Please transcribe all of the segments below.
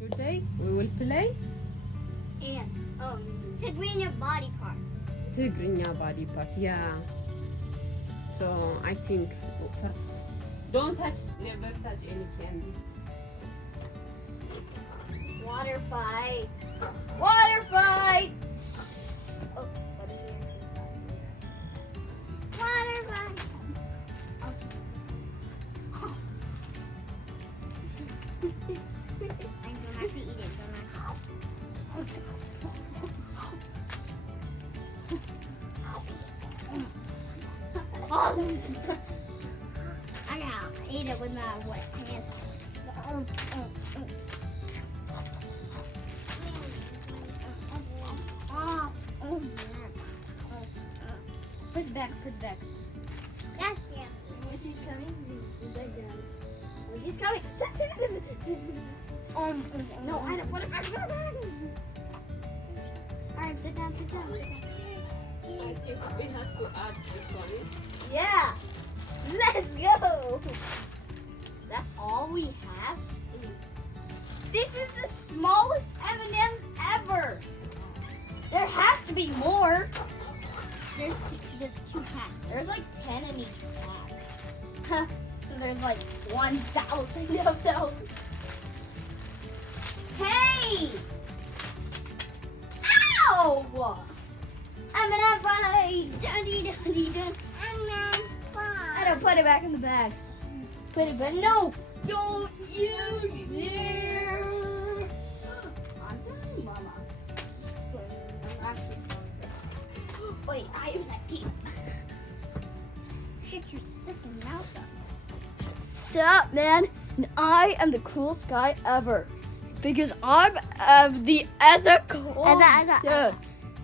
Today we will play And Tigrinya body parts. Tigrinya body part. Yeah. So I think first, don't touch, never touch any candy. Water fight. Water fight. Oh, what is here? Water fight. I'm gonna have to eat it, don't I? I gotta eat it with my wet hands. Put it back, put it back. That's yeah. Once he's coming, he's dead down. Once he's coming. No, I don't put it back, put it back. Alright, sit down, sit down, sit down. I think we have to add this one. Yeah! Let's go! That's all we have? This is the smallest M&M's ever! There has to be more! There's two packs. There's like 10 in each pack. So there's like 1,000 of those. Hey! Ow! M&M fight! I don't put it back in the bag. Put it back. No! Don't you dare! I'm telling Mama. Wait, I have not eaten. Shut your sticking mouth up. Sup, man? And I am the coolest guy ever. Because I'm the Eza.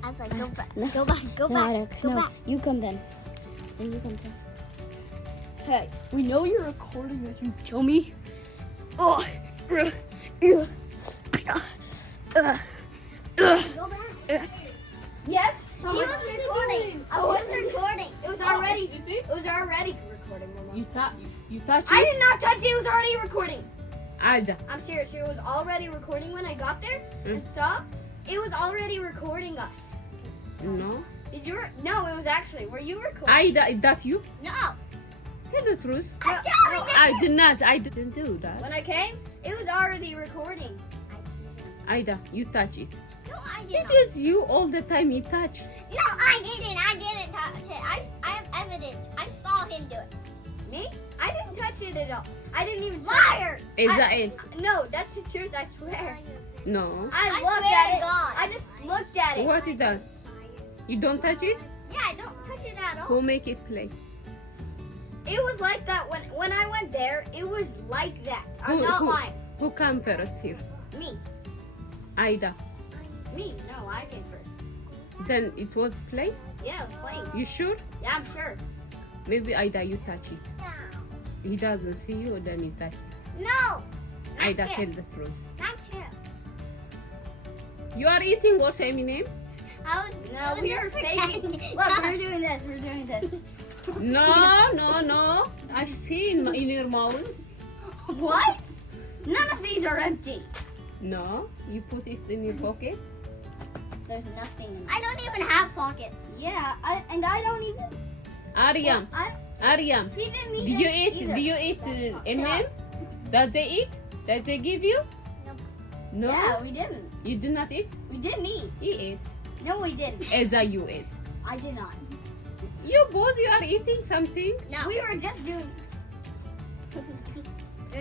Eza, go back. Go back. Go back. Go back. You come then. Then you come too. Hey, we know you're recording as you tell me. Oh. Go back. Yes. He was recording. I was recording. It was already. It was already recording. Mama. You touch it? I did not touch it. It was already recording. Ada. I'm serious. It was already recording when I got there and saw. It was already recording us. No. Did you? No, it was actually. Were you recording? Aida, is that you? No. Tell the truth. No, I did not. I didn't do that. When I came, it was already recording. Aida, you touch it. No, I It didn't. is you all the time you touch. No, I didn't. I didn't touch it. I have evidence. I saw him do it. Me? I didn't touch it at all. I didn't even. Liar! Is that it? No, that's the truth. I swear. No. I looked swear at to it. God. I just looked at it. What is that? You don't touch it? Yeah, I don't touch it at all. Who make it play? It was like that when I went there. It was like that. I'm Who- not who? lying. Who come first here? Me. Aida. Me. No, I came first. Then it was play? Yeah, I was playing. You sure? Yeah, I'm sure. Maybe Aida, you touch it. He doesn't see you, then you touch. No. Aida, tell the truth. Not true. You are eating also Eminem? No, we are faking. Look, we're doing this. We're doing this. No. I see in your mouth. What? None of these are empty. No, you put it in your pocket. There's nothing. I don't even have pockets. Yeah, I don't even. Aryam, Aryam, She didn't do you eat M&M? Does they eat? Does they give you? No. Yeah, we didn't. You do not eat? We didn't eat. He ate. No, we didn't. Eza, you ate. I did not. You both, you are eating something? No. We were just doing.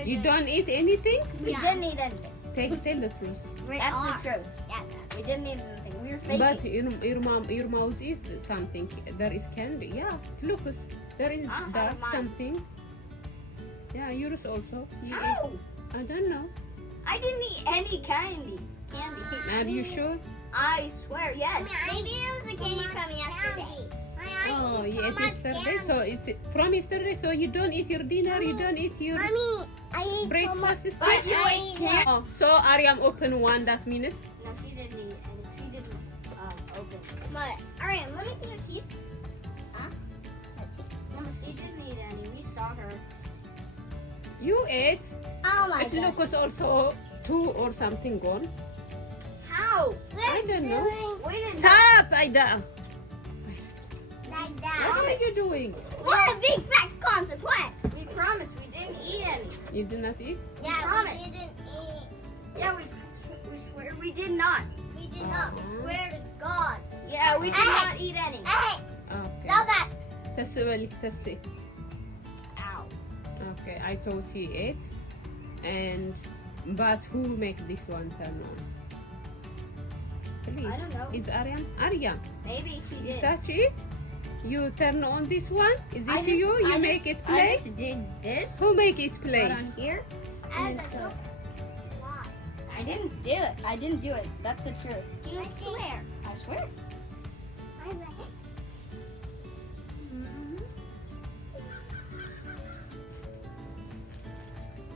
You don't eat anything? We didn't eat anything. Tell the truth. That's the truth. Yeah. We didn't eat anything. We were faking. But your mouth is something. There is candy. Yeah, look, there is dark mine. something. Yeah, yours also. You Ow! ate. I don't know. I didn't eat any candy. Are you sure? I swear, yes. Maybe it was a candy from yesterday. Oh, you ate yesterday. So it's from yesterday. So you don't eat your dinner. You don't eat your Mommy, I ate breakfast. Is But you I ate ate candy. Oh, so Aryam open one. That means No, she didn't eat any. She didn't open. But, alright, let me see your teeth. Huh? Let's see. No, she didn't eat any. We saw her. you ate. Oh my It's gosh. Lucas also 2 or something gone. How? I don't know. We didn't. Stop, Aida. Like What that. are you doing? What a big fat consequence. We promised we didn't eat any. You did not eat? Yeah, promise. we didn't eat. Yeah, we swear we did not. We did not. We swear to God. Yeah, we did Hey. not eat any. Hey, Okay. stop that. تسوي تسي. Ow. Okay, I thought he ate. And but who make this one turn on? Please. I don't know. Is Aryan? Aryan, Maybe she you did. touch it? You turn on this one? Is I it just- you? You I make just- it play? I just did this. Who make it play? Put on here. And And the so- Why? I didn't do it. I didn't do it. That's the truth. You swear. I swear. I like it.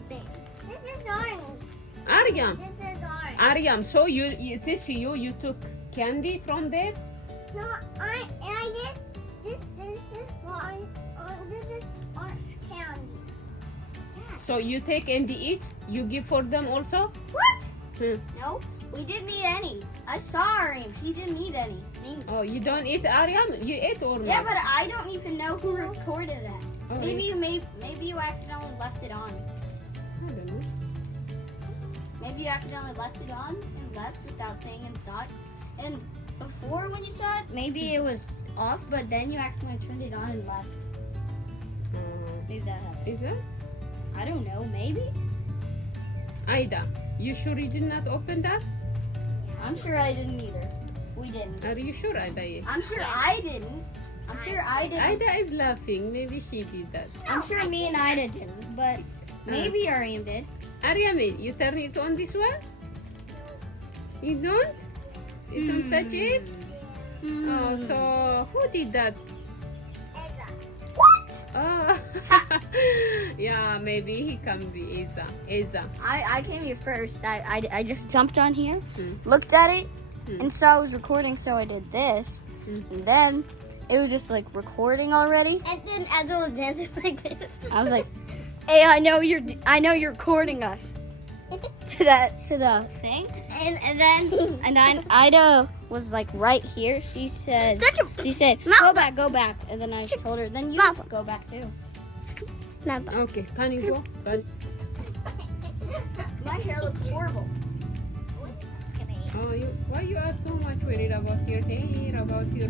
This is orange. Aryan, This is orange. Aryan, so you this you took candy from there? No, this is orange. This is orange candy. So you take and eat? You give for them also? What? Hmm. No, we didn't eat any. I saw Ariam. She didn't eat any. Oh, you don't eat Aryan? You ate or Yeah, not? but I don't even know who recorded that. Oh, Maybe you accidentally left it on. I don't know. Maybe you accidentally left it on and left without saying a thought. And before when you saw it, maybe it was off, but then you accidentally turned it on and left. Maybe that happened. Is it? I don't know. Maybe. Aida, you sure you did not open that? I'm sure I didn't either. We didn't. Are you sure, Aida? I'm sure I didn't. I'm sure I didn't. Aida is laughing. Maybe she did that. I'm sure me and Ida didn't, but maybe Ariam did. Ariami, you turn it on this one? You don't? You don't touch it? Oh, so who did that? What? Oh, yeah, maybe he can be Isa. Isa. I came here first. I just jumped on here, Hmm. looked at it, Hmm. and saw it was recording, so I did this. Hmm. And then it was just like recording already. And then Angela was dancing like this. I was like, "Hey, I know you're recording us." to the thing, and then Ida was like right here. She said, go back, and then I just told her, then you go back too. Okay, can you go? Can- My hair looks horrible. Oh, why you are so much worried about your hair, about your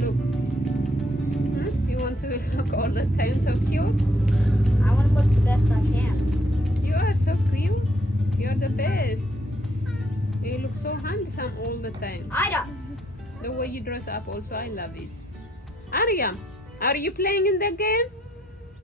look? Hmm? You want to look all the time so cute? I want to look the best I can. You are so cute. You're the best. You look so handsome all the time. Ida, The way you dress up also, I love it. Ariam, are you playing in the game?